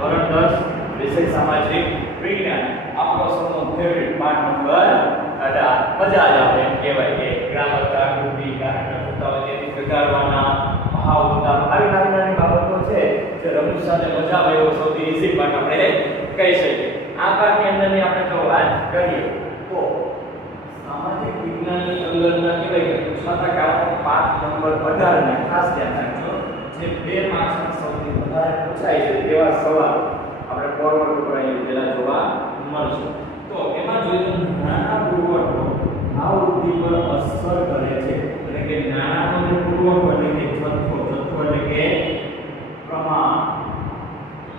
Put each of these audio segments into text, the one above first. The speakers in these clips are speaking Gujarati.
ધોરણ 10 વિષય સામાજિક વિજ્ઞાન આપણો સૌનો ફેવરિટ પાઠ નંબર 18 મજા જ આવે એમ કહેવાય કે ગ્રામર આકૃતિ કારણ ઉતાવળથી ઘટાડવાના ભાવ ઉતાર આવી નાની બાબતો છે જે રમૂજ સાથે મજા આવે એવો સૌથી ઈઝી પાઠ આપણે કહી શકીએ આ પાઠની અંદરની આપણે જો વાત કરીએ તો સામાજિક વિજ્ઞાનની અંદરના કહેવાય કે પૂછાતા કારણો પાઠ નંબર 18 ને ખાસ ધ્યાન રાખજો જે 2 માર્ક્સમાં સૌથી વધારે પૂછાય છે તેવા સવાલ આપણે ફોરવર્ડ ઉપર અહીં પેલા જોવા મળશે તો એમાં જોઈએ તો નાના પુરવઠો આવૃત્તિ પર અસર કરે છે એટલે કે નાનાનો જે પુરવઠો એટલે કે જથ્થો એટલે કે પ્રમાણ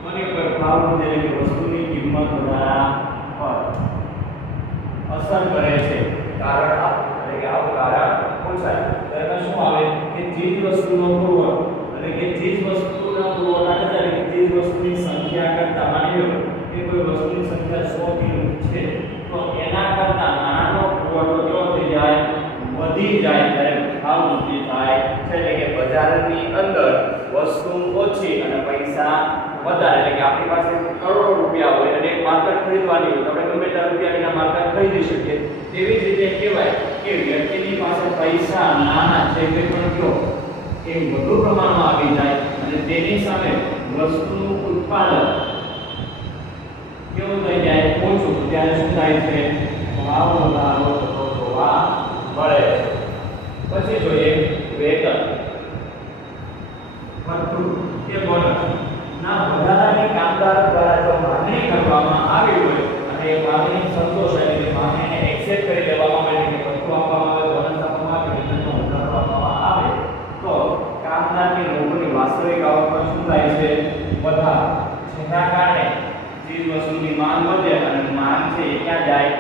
કોની પર ભાવવૃદ્ધિ એટલે કે વસ્તુની કિંમત વધારા પર અસર કરે છે કારણ એટલે કે આવું કારણ પૂછાય તો એમાં શું આવે કે ચીજ વસ્તુનો પુરવઠો એટલે કે ચીજ વસ્તુના પુરવઠા કરતા એટલે કે ચીજ વસ્તુની સંખ્યા કરતા માની લો કે કોઈ વસ્તુની સંખ્યા 100 ની છે તો એના કરતા નાનો પુરવઠો કેવો થઈ જાય વધી જાય ત્યારે ભાવવૃદ્ધિ થાય છે એટલે કે બજારની અંદર વસ્તુ ઓછી અને પૈસા વધારે એટલે કે આપણી પાસે કરોડો રૂપિયા હોય અને એક માર્કેટ ખરીદવાની હોય તો આપણે ગમે તેટલા રૂપિયા વિના માર્કેટ ખરીદી શકીએ તેવી જ રીતે કહેવાય કે વ્યક્તિની પાસે પૈસા નાના છે કે પણ કયો એ વધુ પ્રમાણમાં આવી જાય અને તેની સામે વસ્તુનું ઉત્પાદન કેવું થઈ જાય ઓછું ત્યારે શું થાય છે ભાવ વધારો થતો જોવા મળે છે પછી જોઈએ વેતન ભથ્થું કે બોનસ ના વધારાની કામદાર દ્વારા જો માંગણી કરવામાં આવી હોય અને એ માંગણી સંતોષાય એટલે માંગણીને એક્સેપ્ટ કરી લેવામાં આવે કે ભથ્થું આપવામાં આવે બોનસ આપવામાં આવે વેતનનો વધારો આપવામાં આવે તો કામદારની લોકોની વાસ્તવિક આવકમાં શું થાય છે વધારો જેના કારણે ચીજ વસ્તુની માંગ વધે અને માંગ છે એ ક્યાં જાય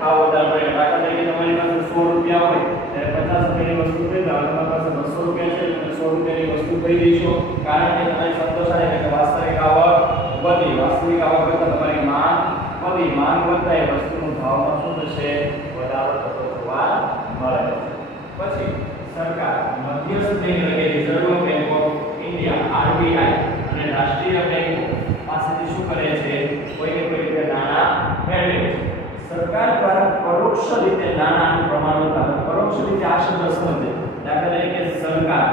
ભાવ વધારો પડે દાખલા તરીકે તમારી પાસે 100 રૂપિયા હોય ત્યારે 50 રૂપિયાની વસ્તુ ખરીદવા તમારી પાસે 200 રૂપિયા છે તમે 100 રૂપિયાની વસ્તુ ખરીદીશો કારણ કે તમારી સંતોષ આવે કે વાસ્તવિક આવક વધી વાસ્તવિક આવક કરતાં તમારી માંગ વધી માંગ વધતા એ વસ્તુનો ભાવમાં શું થશે વધારો થતો જોવા મળે પછી સરકાર મધ્યસ્થ બેંક એટલે reserve bank of India RBI અને રાષ્ટ્રીય બેંકો પાસેથી શું કરે છે કોઈ ને કોઈ રીતે નાણાં મેળવે છે સરકાર દ્વારા પરોક્ષ રીતે નાણાંનું પ્રમાણ વધારે પરોક્ષ રીતે આ શબ્દ સમજે દાખલા તરીકે સરકાર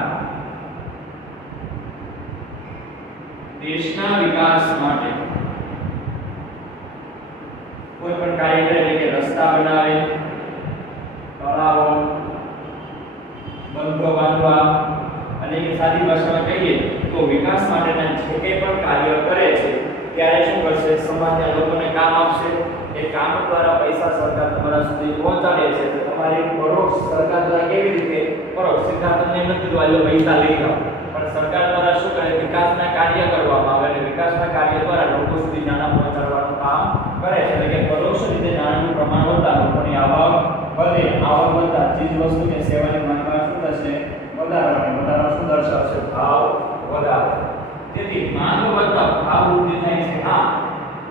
દેશના વિકાસ માટે કોઈ પણ કાર્ય કરે એટલે કે રસ્તા બનાવે તળાવો બંધો બાંધવા અને કે સાદી ભાષામાં કહીએ તો વિકાસ માટેના જે કંઈ પણ કાર્ય કરે છે ત્યારે શું કરશે સમાજના લોકોને કામ આપશે એ કામ દ્વારા પૈસા સરકાર તમારા સુધી પહોંચાડે છે તો તમારી પરોક્ષ સરકાર દ્વારા કેવી રીતે પરોક્ષ સીધા તમને નથી દો પૈસા લઈ જાઓ પણ સરકાર દ્વારા શું કરે વિકાસના કાર્ય કરવામાં આવે અને વિકાસના કાર્ય દ્વારા લોકો સુધી નાણાં પહોંચાડવાનું કામ કરે છે એટલે કે પરોક્ષ રીતે નાણાંનું પ્રમાણ વધતા લોકોની આવક વધે આવક વધતા ચીજ વસ્તુ કે સેવાની માંગમાં શું થશે વધારો શું દર્શાવશે ભાવ વધારો તેથી માંગ વધતા ભાવ વૃદ્ધિ થાય છે હા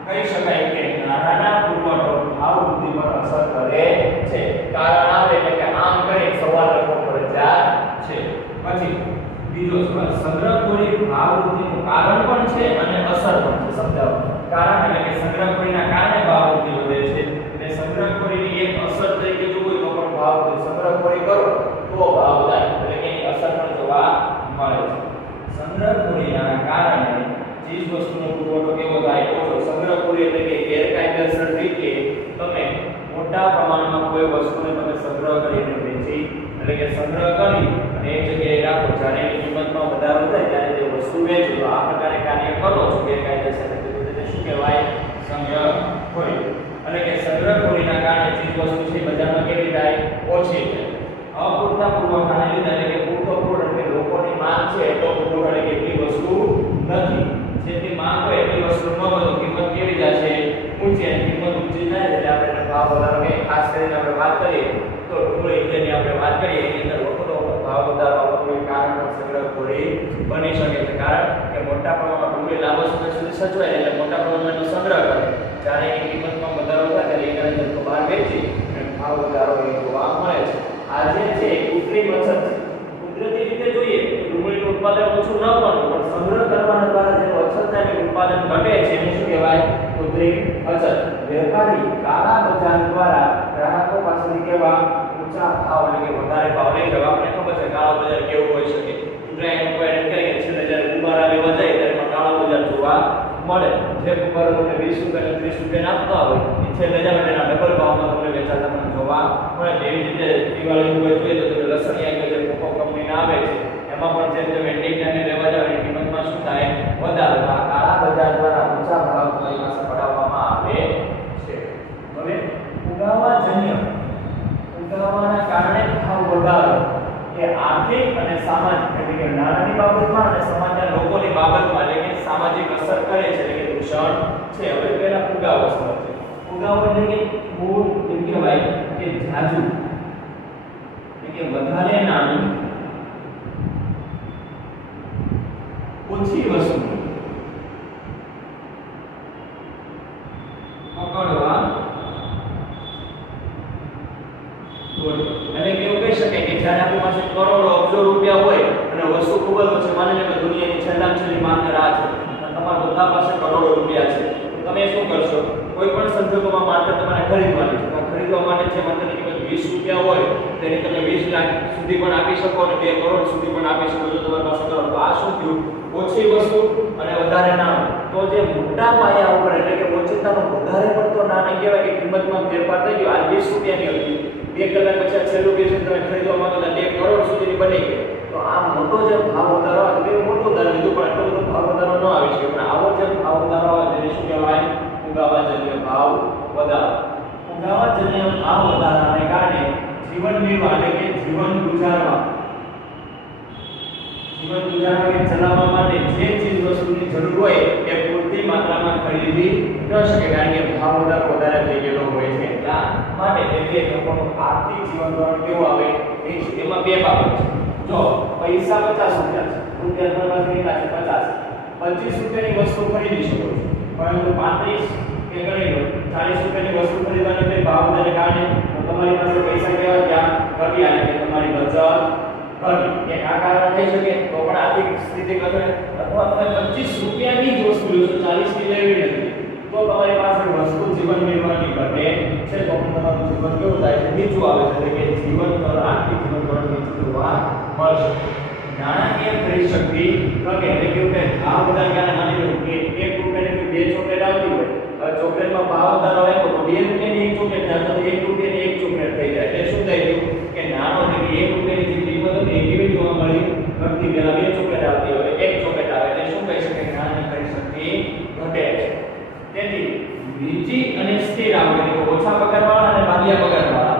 કહી શકાય કે નાણાંના પુરવઠો ભાવ વૃદ્ધિ પર અસર કરે છે કારણ આવે એટલે કે આમ કરે સવાલ લખવો ફરજિયાત છે પછી બીજો સવાલ સંગ્રહખોરી ભાવ વૃદ્ધિનું કારણ પણ છે અને અસર પણ છે સમજાવો કારણ એટલે કે સંગ્રહખોરીના કારણે ભાવ વૃદ્ધિ વધે છે અને સંગ્રહખોરીની એક અસર તરીકે જોવું તો પણ ભાવ વૃદ્ધિ સંગ્રહખોરી કરો તો ભાવ થાય એટલે કે એની અસર પણ જોવા મળે છે સંગ્રહખોરીના કારણે ચીજ વસ્તુનો પુરવઠો કેવો થાય ઓછો સંગ્રહખોરી એટલે કે ગેરકાયદેસર રીતે તમે મોટા પ્રમાણમાં કોઈ વસ્તુને તમે સંગ્રહ કરીને વેચી એટલે કે સંગ્રહ કરી અને એક જગ્યાએ રાખો જ્યારે એની કિંમતમાં વધારો થાય ત્યારે તે વસ્તુ વેચો તો આ પ્રકારે કાર્ય કરો છો ગેરકાયદેસર રીતે તેને શું કહેવાય સંગ્રહખોરી એટલે કે સંગ્રહખોરીના કારણે ચીજ વસ્તુ છે બજારમાં કેવી થાય ઓછી થાય અપૂરતા પુરવઠાને લીધે એટલે કે પૂરતો પુરવઠો એટલે લોકોની માંગ છે એટલો પુરવઠો એટલે કેટલી વસ્તુ નથી જેટલી માંગ હોય એટલી વસ્તુ ન હોય તો કિંમત કેવી જશે ઊંચી અને કિંમત ઊંચી જાય એટલે આપણે ભાવ વધારો કે ખાસ કરીને આપણે વાત કરીએ તો ડુંગળી ઇત્યાદિની આપણે વાત કરીએ એની અંદર વખતો ભાવ વધારો આવવાનું કારણ સંગ્રહખોરી બની શકે છે કારણ કે મોટા પ્રમાણમાં ડુંગળી લાંબા સમય સુધી સચવાય એટલે મોટા પ્રમાણમાં એનો સંગ્રહ કરે જ્યારે એની કિંમતમાં વધારો થાય ત્યારે એના જથ્થો બહાર વેચી અને ભાવ વધારો એ જોવા મળે છે આજે છે કૃત્રિમ અછત છે કુદરતી રીતે જોઈએ ડુંગળીનું ઉત્પાદન ઓછું ન પણ સંગ્રહ કરવાના દ્વારા જે અછત થાય એ ઉત્પાદન ઘટે છે એને શું કહેવાય? કૃત્રિમ અછત. વેપારી કાળા બજાર દ્વારા ગ્રાહકો પાસેથી કેવા ઊંચા ભાવ એટલે કે વધારે ભાવ લઈ જવા. આપણે ખબર છે કાળા બજાર કેવું હોઈ શકે. ટ્રેન ઉપર એમ કહે કે છેલ્લે જ્યારે ગુબારા લેવા જાય ત્યારે કાળા બજાર જોવા મળે. જે ગુબારો તમને 20 રૂપિયા 30 રૂપિયા આપતા હોય એ છેલ્લે જાય એના ડબલ ભાવમાં તમને વેચાતા પણ જોવા મળે. એવી રીતે દિવાળી ઉપર જોઈએ તો તમે લસણિયા કે જે કોકો કંપનીના આવે છે એમાં પણ જેમ જેમ એન્ટિક ટાઈમે લેવા જાવ એની કિંમતમાં શું થાય? વધારો. આ કાળા બજાર દ્વારા ઊંચા ભાવ તમારી પાસે પડાવવામાં આવે છે. હવે ઉગાવાના કારણે ભાવ વધારો એ આર્થિક અને સામાજિક એટલે કે નાણાંની બાબતમાં અને સમાજના લોકોની બાબતમાં એટલે કે સામાજિક અસર કરે છે એટલે કે દૂષણ છે. હવે પહેલા ઉગાવો સમજે. ઉગાવો એટલે કે મૂળ એમ કહેવાય કે જાજુ એટલે કે વધારે નાનું ઓછી વસ્તુ પકડવા દોરી. એટલે કે એવું કહી શકાય કે જ્યારે આપણી પાસે કરોડો અબજો રૂપિયા હોય અને વસ્તુ ખૂબ જ ઓછી, માની લો કે દુનિયાની છેલ્લામાં છેલ્લી માર્કેટ આ છે અને તમારા બધા પાસે કરોડો રૂપિયા છે, તો તમે શું કરશો? કોઈ પણ સંજોગોમાં માર્કેટ તમારે ખરીદવાની છે. ખરીદવા માટે જે માર્કેટની કિંમત 20 રૂપિયા હોય તેની તમે 20 લાખ સુધી પણ આપી શકો અને 2 કરોડ સુધી પણ આપી શકો જો તમારી પાસે કરોડ. તો આ શું થયું? ઓછી વસ્તુ અને વધારે નાણું. તો જે મોટા પાયા ઉપર એટલે કે ઓછીતાનો વધારે પડતો નાણાં કહેવાય કે કિંમતમાં ફેરફાર થઈ ગયો. આ 20 રૂપિયાની હતી, 2 કલાક પછી આ છેલ્લું 20 તમે ખરીદવા માંગો તો 2 કરોડ સુધીની બની ગઈ. તો આ મોટો જે ભાવ વધારો આવે તો મોટો દર લીધું પણ એટલો બધો ભાવ વધારો ન આવી શકે. પણ આવો જે ભાવ વધારો આવે તેને શું કહેવાય? ફુગાવાજન્ય ભાવ વધારો. ફુગાવાજન્ય ભાવ વધારાને કારણે જીવન નિર્વાહ એટલે કે જીવન ગુજારવા કે ચલાવવા માટે જે ચીજ વસ્તુની જરૂર હોય એ પૂરતી માત્રામાં ખરીદી ન શકે, કારણ કે ભાવ વધારે થઈ ગયેલો હોય છે. એટલા માટે એટલે લોકોનું આર્થિક જીવન ધોરણ કેવું આવે? એમાં બે બાબત છે. જો પૈસા 50 રૂપિયા છે, રૂપિયા તમારી પાસે કેટલા છે? 50. 25 રૂપિયાની વસ્તુ ખરીદી શકો છો, પરંતુ 35 કે ગણી લો 40 રૂપિયાની વસ્તુ ખરીદવાની તે ભાવ વધારે કારણે તમારી પાસે પૈસા કેવા ત્યાં ઘટ્યા એટલે તમારી બચત ઘટી. એક આ કારણ થઈ શકે. તો પણ આર્થિક સ્થિતિ ઘટે. અથવા તમે 25 રૂપિયાની જ વસ્તુ લો છો, 40 ની લેવી નથી, તો તમારી પાસે વસ્તુ જીવન નિર્વાહની ઘટે છે, તો પણ તમારું જીવન કેવું થાય છે? નીચું આવે છે. એટલે કે જીવન ધોરણ આર્થિક જીવન ધોરણ નીચું જોવા મળશે. નાણાકીય ખરીદ શક્તિ ઘટે એટલે કેવું કે ભાવ વધારે કારણે માની લો કે 1 રૂપિયાની 2 ચોકલેટ આવતી હોય, હવે ચોકલેટમાં ભાવ વધારો આવ્યો તો 2 રૂપિયાની 1 ચોકલેટ થાય તો 1 રૂપિયાની 1 ચોકલેટ થઈ જાય. એટલે શું થઈ ગયું કે નાનો એટલે કે 1 રૂપિયાની જે કિંમત હતી એ કેવી જોવા મળી? ઘટતી. પહેલા 2 ચોકલેટ આવતી હવે 1 ચોકલેટ આવે. એટલે શું કહી શકાય? નાણાકીય ખરીદ શક્તિ ઘટે છે. તેથી નીચી અને સ્થિર આવક એટલે ઓછા પગારવાળા અને માદિયા પગારવાળા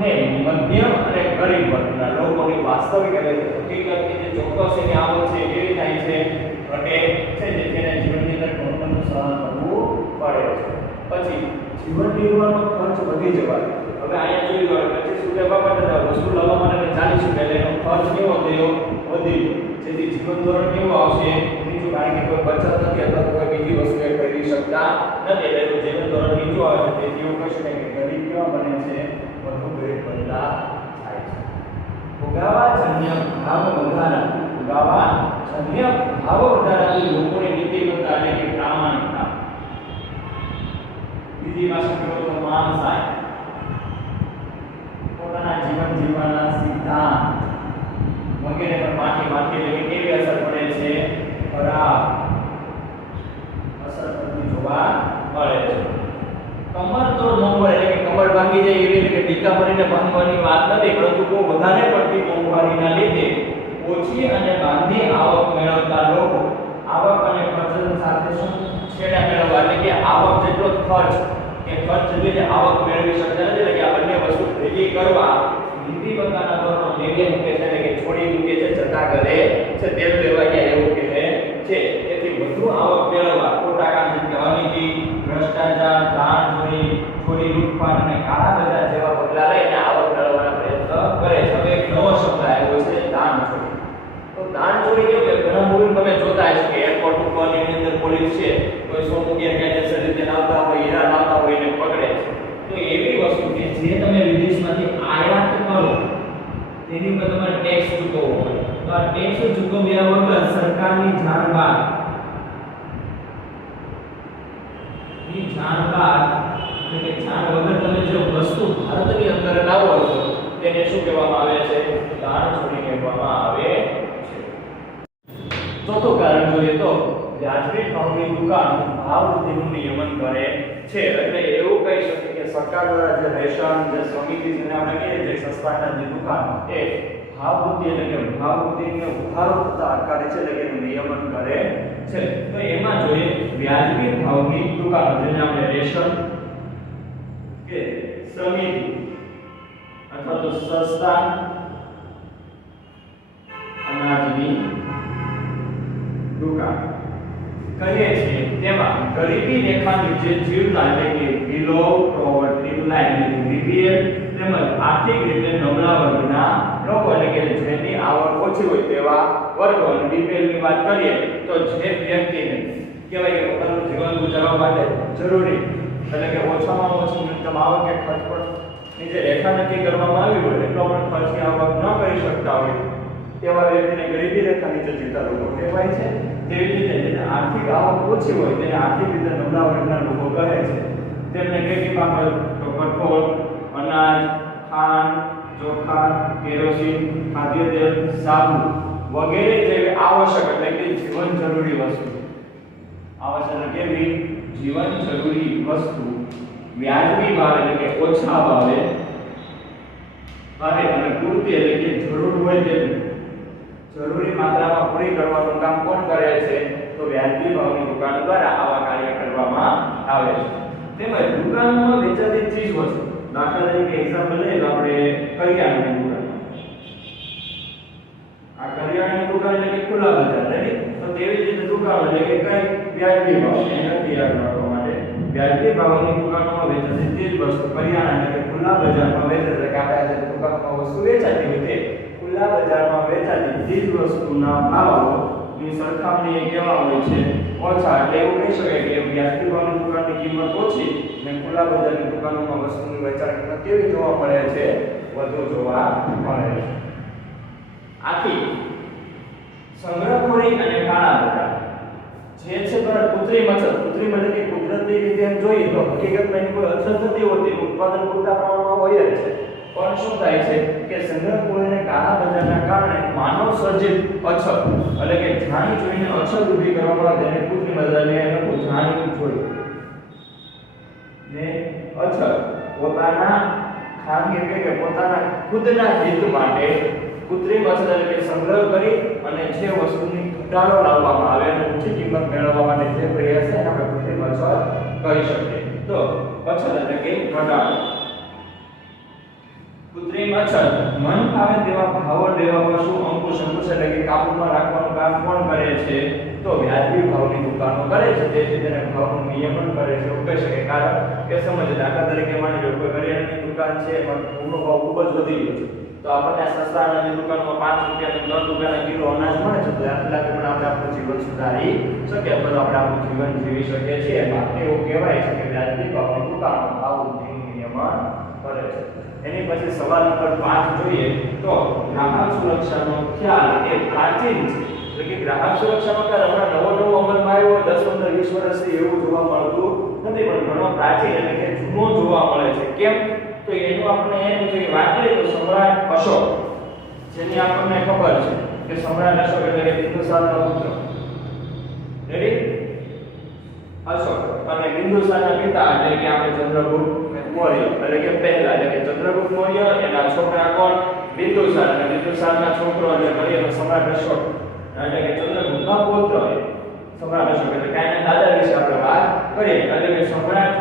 ને મધ્યમ અને ગરીબ વર્ગના લોકોની વાસ્તવિક એટલે હકીકતની જે ચોક્કસ એની આવક છે કેવી થાય છે? ઘટે છે. જેને જીવનની અંદર ઘણું બધું સહન કરવું પડે છે. પછી જીવન નિર્વાહનો ખર્ચ વધી જવાય. હવે અહીંયા જોઈ લો 25 રૂપિયા વાપરતા વસ્તુ લાવવા માટે 40 રૂપિયા એટલે એનો ખર્ચ કેવો થયો? વધી ગયો. જેથી જીવન ધોરણ કેવું આવશે? નીચું, કારણ કે કોઈ બચત નથી અથવા કોઈ બીજી વસ્તુ ખરીદી શકતા નથી. એટલે જીવન ધોરણ નીચું આવે છે. તેથી એવું કહી શકાય કે ગરીબ કેવા બને છે? વધુ ગરીબ બનતા થાય છે. ફુગાવાજન્ય ભાવ વધારાથી લોકોની નીતિમત્તા એટલે કે પ્રામાણિકતા, બીજી ભાષામાં કહો તો માણસાઈ, પોતાના જીવન જીવવાના સિદ્ધાંત વગેરે પર માઠી એટલે કેવી અસર પડે છે? ખરાબ અસર પડતી જોવા મળે છે. કમરતોડ મોંઘવારી એટલે કે કમર ભાંગી જાય એવી એટલે કે ટીકા ભરીને ભાંગવાની વાત નથી, પરંતુ બહુ વધારે પડતી મોંઘવારીના લીધે ઓછી અને બાંધી આવક મેળવતા લોકો આવક અને ખર્ચ સાથે શું છેડા મેળવવા એટલે કે આવક જેટલો ખર્ચ કે ખર્ચ જેટલી આવક મેળવી શકતા નથી. એટલે કે આ બંને વસ્તુ ભેગી કરવા નીતિમત્તાના ધોરણો લેવે મૂકે છે એટલે કે છોડી મૂકે છે, જતા કરે છે, તેલ લેવા ગયા એવું કહે છે. તેથી વધુ આવક મેળવવા ખોટા કામ જેમ કે અનીતિ, ભ્રષ્ટાચાર, દાણચોરી, ચોરી, લૂંટફાટ અને કાળા બજાર જેવા પગલાં લઈને આવક મેળવવાના પ્રયત્ન કરે છે. હવે એક નવો શબ્દ આવ્યો છે દાણચોરી. તો દાણચોરી કેવું કે ઘણા મૂવી તમે જોતા હશો કે એરપોર્ટ ઉપર ની અંદર પોલીસ છે કોઈ સોનું ગેરકાયદેસર રીતે લાવતા હોય, હીરા લાવતા હોય એને પકડે છે. તો એવી વસ્તુ કે જે તમે વિદેશમાંથી આયાત કરો તેની ઉપર તમારે ટેક્સ ચૂકવવો પડે. તો આ ટેક્સ ચૂકવ્યા વગર સરકારની જાણ બાદ ની જાણકાર એટલે કે જાણ વગર તમે જે વસ્તુ ભારતની અંદર લાવો છો તેને શું કહેવામાં આવે છે? દાણચોરી કહેવામાં આવે છે. ચોથું કારણ જોઈએ તો વ્યાજબી ભાવની દુકાન ભાવ વૃદ્ધિનું નિયમન કરે છે. એટલે એવું કહી શકીએ કે સરકાર દ્વારા જે રેશન, જે સમિતિ, જેને આપણે કહીએ જે સસ્તાની દુકાન એ ભાવ વૃદ્ધિ એટલે કે ભાવ વૃદ્ધિને ઉધારો થતા અટકાવે છે, એટલે કે એનું નિયમન કરે છે. તો એમાં જોઈએ વ્યાજબી ભાવની દુકાન જેને આપણે રેશન કે સમિતિ અથવા તો સસ્તા અનાજની દુકાન કહીએ છીએ. તેમાં ગરીબી રેખા નીચે જીવતા એટલે કે બિલો પોવર્ટી લાઈન BPL તેમજ આર્થિક રીતે નબળા વર્ગના લોકો એટલે કે જેની આવક ઓછી હોય તેવા વર્ગો અને BPL ની વાત કરીએ તો જે વ્યક્તિને કહેવાય કે પોતાનું જીવન ગુજારવા માટે જરૂરી એટલે કે ઓછામાં ઓછી ન્યૂનતમ આવક કે ખર્ચ પર ની જે રેખા નક્કી કરવામાં આવી હોય એટલો પણ ખર્ચની આવક ન કરી શકતા હોય તેવા વ્યક્તિને ગરીબી રેખા નીચે જીવતા લોકો કહેવાય છે. તેવી રીતે જેને આર્થિક આવક ઓછી હોય તેને આર્થિક રીતે નબળા વર્ગના લોકો કહે છે. તેમને કઈ બાબત તો કઠોળ, અનાજ, ખાંડ, ચોખા, કેરોસીન, ખાદ્ય તેલ, સાબુ વગેરે જેવી આવશ્યક એટલે કે જીવન જરૂરી વસ્તુ આવશ્યક કેવી જીવન જરૂરી વસ્તુ વ્યાજબી ભાવે એટલે કે ઓછા ભાવે અને પૂરતી એટલે કે જરૂર હોય તેટલી જરૂરી માત્રામાં પૂરી કરવાનું કામ કોણ કરે છે? તો વ્યાજબી ભાવની દુકાન દ્વારા આવા કાર્ય કરવામાં આવે છે. તેમજ દુકાનમાં વેચાતી ચીજ વસ્તુ દાખલા તરીકે એક્ઝામ્પલ લઈએ તો આપણે કરિયાણાની દુકાન આ કરિયાણાની દુકાન એટલે કે ખુલ્લા બજાર રેડી તો તેવી જ રીતે દુકાન એટલે કે કઈ વ્યાજબી ભાવ એને યાદ રાખવા માટે વ્યાજબી ભાવની દુકાનોમાં વેચાતી ચીજ વસ્તુ કરિયાણા એટલે કે ખુલ્લા બજારમાં વેચાય છે કે આપણે જે દુકાનમાં વસ્તુ વેચાતી હોય તે ખુલ્લા બજારમાં વેચાતી ચીજ વસ્તુના ભાવોની સરખામણીએ કેવા હોય છે? ઓછા. એટલે એવું કહી શકાય કે વ્યાજબી ભાવની દુકાનની કિંમત ઓછી અને ખુલ્લા બજારની દુકાનોમાં વસ્તુની વેચાણ કિંમત કેવી જોવા મળે છે? વધુ જોવા મળે છે. આથી સંગ્રહખોરી અને કાળા બજાર જે છે પર કૃત્રિમ અછત એટલે કે કુદરતી રીતે એમ જોઈએ તો હકીકતમાં એની કોઈ અછત નથી હોતી, ઉત્પાદન પૂરતા પ્રમાણમાં હોય જ છે. પણ શું થાય છે કે સંગ્રહખોરી અને કાળા બજારના કારણે માનવ સર્જિત અછત એટલે કે જાણી જોઈને અછત ઊભી કરવામાં તેને કૃત્રિમ બજારને એનું જાણવું જોઈએ ને અછત પોતાના ખાનગી એટલે કે પોતાના ખુદના હિત માટે કૃત્રિમ અછત એટલે કે સંગ્રહ કરી અને જે વસ્તુની ઘટાડો લાવવામાં આવે અને ઊંચી કિંમત મેળવવા માટે જે પ્રયાસ છે એને આપણે કૃત્રિમ અછત કહી શકીએ. તો અછત એટલે કે ઘટાડો. કૃત્રિમ અછત મન ફાવે તેવા ભાવો લેવા પર શું અંકુશ એટલે કે કાબૂમાં રાખવાનું કામ કોણ કરે છે? તો વ્યાજબી ભાવની દુકાનો કરે છે. તેથી તેને ભાવનું નિયમન કરે છે એવું કહી શકાય. કારણ કે સમજ દાખલા તરીકે માની લો કોઈ કરિયાણાની દુકાન છે એમાં ઘઉંનો ભાવ ખૂબ જ વધી ગયો છે તો આપણને સસ્તા અનાજની દુકાનમાં 5 રૂપિયા 10 રૂપિયાના કિલો અનાજ મળે છે તો આટલા પણ આપણે આપણું જીવન સુધારી શકીએ અથવા આપણે આપણું જીવન જીવી શકીએ છીએ. માટે એવું કહેવાય છે કે વ્યાજબી ભાવની દુકાનો ભાવ વૃદ્ધિનું નિયમન કરે છે. એની પછી સવાલ નંબર 5 જોઈએ તો ગ્રાહક સુરક્ષાનો ખ્યાલ એ પ્રાચીન છે. એટલે કે ગ્રાહક સુરક્ષાનો ખ્યાલ હમણાં નવો અમલમાં આવ્યો હોય 10 15 20 વર્ષથી એવું જોવા મળતું નથી પણ ઘણો પ્રાચીન એટલે કે જૂનો જોવા મળે છે. કેમ? તો એનું આપણે એમ જો વાત કરીએ તો સમ્રાટ અશોક જેની આપણને ખબર છે કે સમ્રાટ અશોક એટલે કે બિંદુસારનો પુત્ર રેડી અશોક અને બિંદુસારના પિતા એટલે કે આપણે ચંદ્રગુપ્ત મૌર્ય એટલે કે પહેલા એટલે કે ચંદ્રગુપ્ત મૌર્ય એના છોકરા કોણ? બિંદુસાર અને બિંદુસારના છોકરો એટલે કરીએ તો સમ્રાટ અશોક એટલે કે ચંદ્રગુપ્તના પુત્ર સમ્રાટ અશોક એટલે કે એના દાદા વિશે આપણે વાત કરીએ એટલે કે સમ્રાટ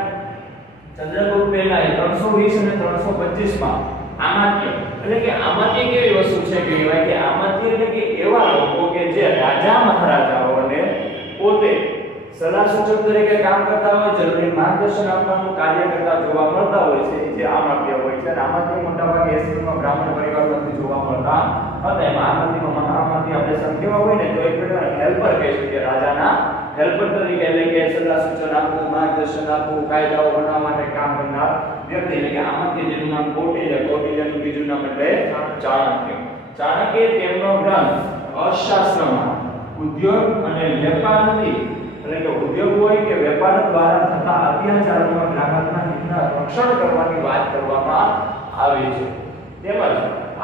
ચંદ્રગુપ્ત પહેલા 320 અને 325 માં આમાત્ય એટલે કે આમાત્ય કેવી વસ્તુ છે કહેવાય કે આમાત્ય એટલે કે એવા લોકો કે જે રાજા મહારાજાઓને પોતે સલાહ સૂચક તરીકે કામ કરતા હોય જરૂરી માર્ગદર્શન આપવાનું કાર્ય કરતા જોવા મળતા હોય છે જે આમાત્ય હોય છે. અને આમાત્ય મોટાભાગે એસટીમાં બ્રાહ્મણ પરિવારમાંથી જોવા મળતા હતા. એમાં આમાત્યમાં મહાઆમાત્ય આપણે સમજવા હોય ને તો એક પ્રકારના હેલ્પર કહી શકીએ રાજાના હેલ્પર તરીકે એટલે કે સલાહ સૂચન આપવું, માર્ગદર્શન આપવું, કાયદાઓ બનાવવા માટે કામ કરનાર વ્યક્તિ એટલે કે આમાત્ય જેનું નામ કૌટિલ્ય, કૌટિલ્યનું બીજું નામ એટલે ચાણક્ય. ચાણક્ય તેમનો ગ્રંથ અર્થશાસ્ત્રમાં ઉદ્યોગ અને વેપારની એટલે કે ઉદ્યોગ હોય કે વેપાર દ્વારા થતા અત્યાચારોમાં ગ્રાહકના હિતના રક્ષણ કરવાની વાત કરવામાં આવી છે. તેમજ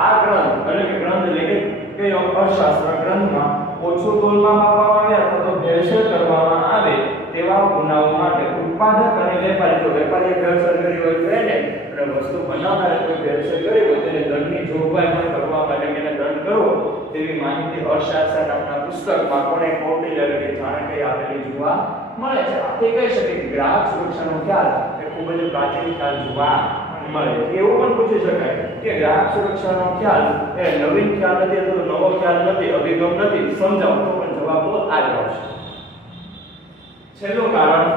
આ ગ્રંથ એટલે કે ગ્રંથ એટલે કે કયો અર્થશાસ્ત્ર ગ્રંથમાં ઓછું તોલમાં માપવામાં આવે અથવા તો ભેળસેળ કરવામાં આવે તેવા ગુનાઓ માટે ઉત્પાદક અને વેપારી, જો વેપારીએ ભેળસેળ કરી હોય તો એને અને વસ્તુ બનાવનારે કોઈ ભેળસેળ કરી હોય તેને દંડની જોગવાઈ પણ કરવા માટે એને દંડ કરવો તેવી માહિતી અર્થશાસ્ત્ર નામના પુસ્તકમાં કોણે કૌટિલ્ય કે ચાણક્યએ આપેલી જોવા મળે છે. આથી કહી શકાય કે ગ્રાહક સુરક્ષાનો ખ્યાલ એ ખૂબ જ પ્રાચીન ખ્યાલ જોવા મળે છે. એવું પણ પૂછી શકાય કે ગ્રાહક સુરક્ષાનો ખ્યાલ એ નવીન ખ્યાલ નથી અથવા નવો ખ્યાલ નથી, અભિગમ નથી, સમજાવો તો પણ જવાબ તો આ જ આવશે. છેલ્લું કારણ,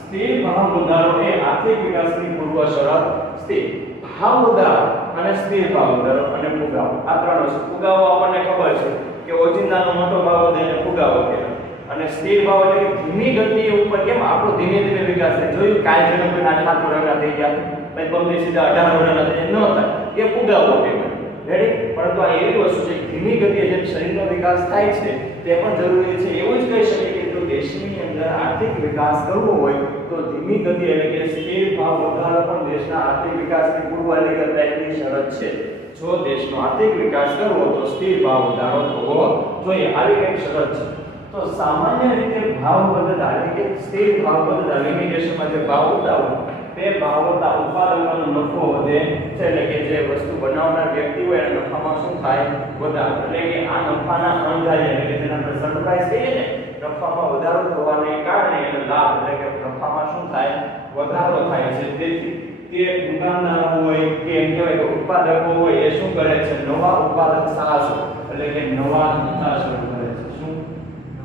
સ્થિર ભાવ વધારો એ આર્થિક વિકાસની પૂર્વ શરત. સ્થિર ભાવ વધારો અને સ્થિર ભાવ વધારો અને ફુગાવો, આ ત્રણ વસ્તુ. ફુગાવો આપણને ખબર છે કે ઓચિંતાનો મોટો ભાવ વધે એને ફુગાવો કહેવાય, અને સ્થિર ભાવ એટલે કે ધીમી ગતિએ ઉપર કેમ આપણો ધીમે ધીમે વિકાસ થાય. જોયું કાલ જેનો કોઈ 8 વર્ષના થઈ ગયા પછી બમણી સીધા 18 વર્ષના થઈ ન થાય એ ફુગાવો કહેવાય. રેડી? પરંતુ આ એવી વસ્તુ છે કે ધીમી ગતિએ જેમ શરીરનો વિકાસ થાય છે તે પણ જરૂરી છે. એવું જ કહી શકીએ કે જો દેશની અંદર આર્થિક વિકાસ કરવો હોય તો ધીમી ગતિ એટલે કે સ્થિર ભાવ વધારો પણ દેશના આર્થિક વિકાસની પૂર્વ પહેલી શરત છે. જો દેશનો આર્થિક વિકાસ કરવો તો સ્થિર ભાવ વધારો થવો જોઈએ, આવી કંઈક શરત છે. તો સામાન્ય રીતે ભાવ વધતા એટલે કે સ્થિર ભાવ વધતા લિમિટેશનમાં જે ભાવ વધતા હોય તે ભાવ વધતા ઉત્પાદકોનો નફો વધે છે. એટલે કે જે વસ્તુ બનાવનાર વ્યક્તિ હોય એના નફામાં શું થાય? વધારો. એટલે કે આ નફાના અંધારે એટલે કે જેને આપણે સરપ્રાઈઝ કહીએ ને, નફામાં વધારો થવાને કારણે એનો લાભ એટલે કે નફામાં શું થાય? વધારો થાય છે. તેથી તે દુકાનદારો હોય કે એમ કહેવાય કે ઉત્પાદકો હોય એ શું કરે છે? નવા ઉત્પાદક સાહસો એટલે કે નવા ધંધા શરૂ કરે છે. શું?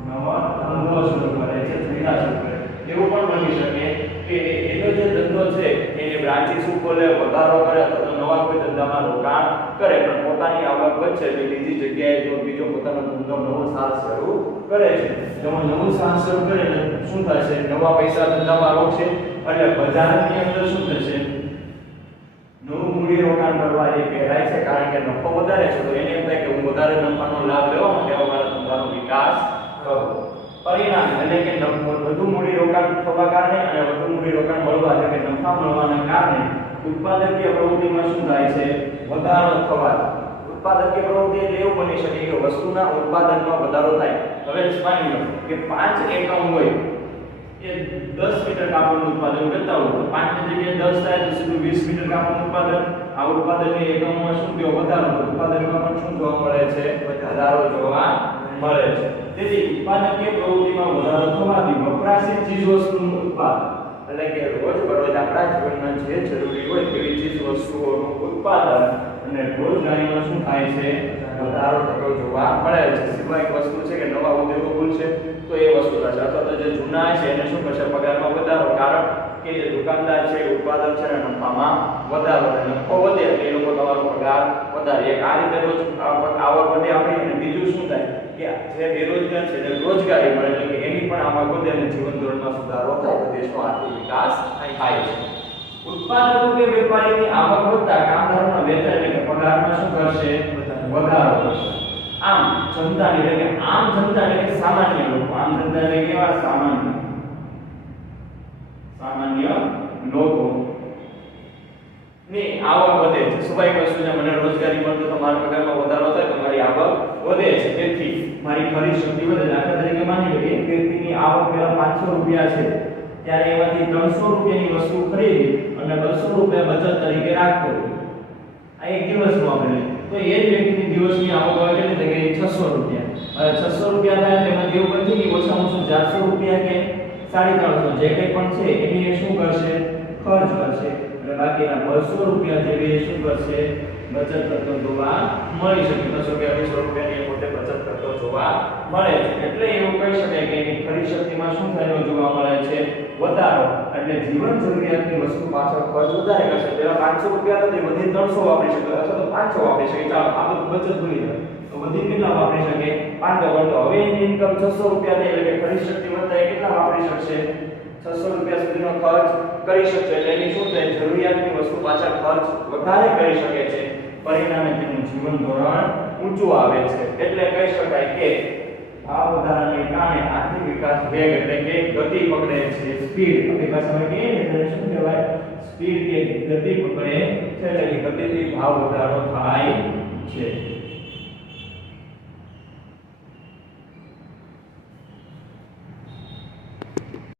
નવા ધંધો શરૂ કરે છે, ધંધા શરૂ કરે. એવું પણ બની શકે કે એનો જે ધંધો છે એની બ્રાન્ચીસ ખોલે, વધારો કરે અથવા તો નવા કોઈ ધંધામાં રોકાણ કરે, પણ પોતાની આવક વધશે એટલે બીજી જગ્યાએ જો બીજો પોતાનો ધંધો નવો સાહસ શરૂ કરે છે. જેમાં નવું સાહસ શરૂ કરે એટલે શું થશે? નવા પૈસા ધંધામાં રોકશે એટલે બજારની અંદર શું થશે? નવું મૂડી રોકાણ કરવા એ કહેવાય છે. કારણ કે નફો વધારે છે તો એને એમ થાય કે હું વધારે નફાનો લાભ લેવા માટે મારા ધંધાનો વિકાસ કરું. પરિણામ એટલે કે વધુ મૂડી રોકાણ થવા કારણે અને વધુ મૂડી રોકાણ મળવા એટલે કે નફા મળવાના કારણે ઉત્પાદકીય પ્રવૃત્તિમાં શું થાય છે? વધારો થવાથી. ઉત્પાદકીય પ્રવૃત્તિ એટલે એવું બની શકે કે વસ્તુના ઉત્પાદનમાં વધારો થાય. હવે માની લો કે 5 એકમ હોય એ 10 મીટર કાપડનું ઉત્પાદન કરતા હોય તો 5 ની જગ્યાએ 10 થાય તો સીધું 20 મીટર કાપડનું ઉત્પાદન. આ ઉત્પાદનની એકમમાં શું થયો? વધારો. ઉત્પાદનમાં પણ શું જોવા મળે છે? વધારો જોવા મળે છે. તેથી ઉત્પાદકીય પ્રવૃત્તિમાં વધારો થવાથી વપરાશી ચીજવસ્તુનું ઉત્પાદન એટલે કે રોજબરોજ આપણા જીવનમાં જે જરૂરી હોય તેવી ચીજવસ્તુઓનું ઉત્પાદન અને રોજગારીમાં શું થાય છે? વધારો થતો જોવા મળે છે. સિવાય એક વસ્તુ છે કે નવા ઉદ્યોગો ખુલશે તો એ વસ્તુ થશે, અથવા તો જે જૂના છે એને શું કરશે? પગારમાં વધારો. કારણ કે જે દુકાનદાર છે, ઉત્પાદક છે, અને નફામાં વધારો. નફો વધે એટલે એ લોકો તમારો પગાર વધારે. એક આ રીતે રોજ આવક વધે આપણી. અને બીજું શું થાય કે જે બેરોજગાર છે એને રોજગારી મળે એટલે કે એની પણ આવક વધે અને જીવન ધોરણમાં સુધારો થાય તો દેશનો આર્થિક વિકાસ થાય છે. ઉત્પાદકો કે વેપારીની આવક વધતા કામદારોના વેતન એટલે કે પગારમાં શું કરશે? વધારો કરશે. આમ જનતા એટલે કે આમ જનતા એટલે કે સામાન્ય લોકો, આમ જનતા એટલે કેવા? સામાન્ય લોકો ની આવક વધે છે. સ્વાભાવિક વસ્તુ છે, મને રોજગારી મળે તો મારા પગારમાં વધારો થાય તો મારી આવક વધે છે, તેથી મારી ખરીદ શક્તિ વધે. દાખલા તરીકે માની લો એક વ્યક્તિની આવક પહેલા 500 રૂપિયા છે ત્યારે એમાંથી 300 રૂપિયાની વસ્તુ ખરીદી અને 200 રૂપિયા બચત તરીકે રાખતો. આ એક દિવસનો આપણે તો એ જ વ્યક્તિની દિવસની આવક હોય એટલે કે 600 રૂપિયા. હવે 600 રૂપિયા થાય તેમાં એવું બનશે કે ઓછામાં ઓછું 400 રૂપિયા કે 350 જે કંઈ પણ છે એની શું કરશે? ખર્ચ કરશે. એટલે બાકીના 200 રૂપિયા જેવી શું કરશે? બચત કરતો જોવા મળી શકે. 200 કે 200 રૂપિયાની પોતે બચત કરતો જોવા મળે છે. એટલે એવું કહી શકાય કે એની ખરીદ શક્તિમાં શું થયેલો જોવા મળે છે? વધારો. એટલે જીવન જરૂરિયાતની વસ્તુ પાછળ ખર્ચ વધારે કરશે. પહેલા 500 રૂપિયા હતી વધી 300 વાપરી શકે અથવા તો 500 વાપરી શકે. ચાલો આ બધું બચત ભૂલી જાય તો વધી કેટલા વાપરી શકે? 500. તો હવે એની ઇન્કમ 600 રૂપિયા થઈ એટલે કે ખરીદ શક્તિ વધતા એ કેટલા વાપરી શકશે? 600 રૂપિયા સુધીનો ખર્ચ કરી શકશે. એટલે એની શું થાય? જરૂરિયાતની વસ્તુ પાછળ ખર્ચ વધારે કરી શકે છે. પરિણામે તેનું જીવન ધોરણ ઊંચું આવે છે. એટલે કહી શકાય કે ભાવ વધારાને કારણે આર્થિક વિકાસ વેગ એટલે કે ગતિ પકડે છે, સ્પીડ આપણી ભાષામાં કહીએ ને તેને શું કહેવાય? સ્પીડ કે ગતિ પકડે છે, એટલે કે ગતિથી ભાવ વધારો થાય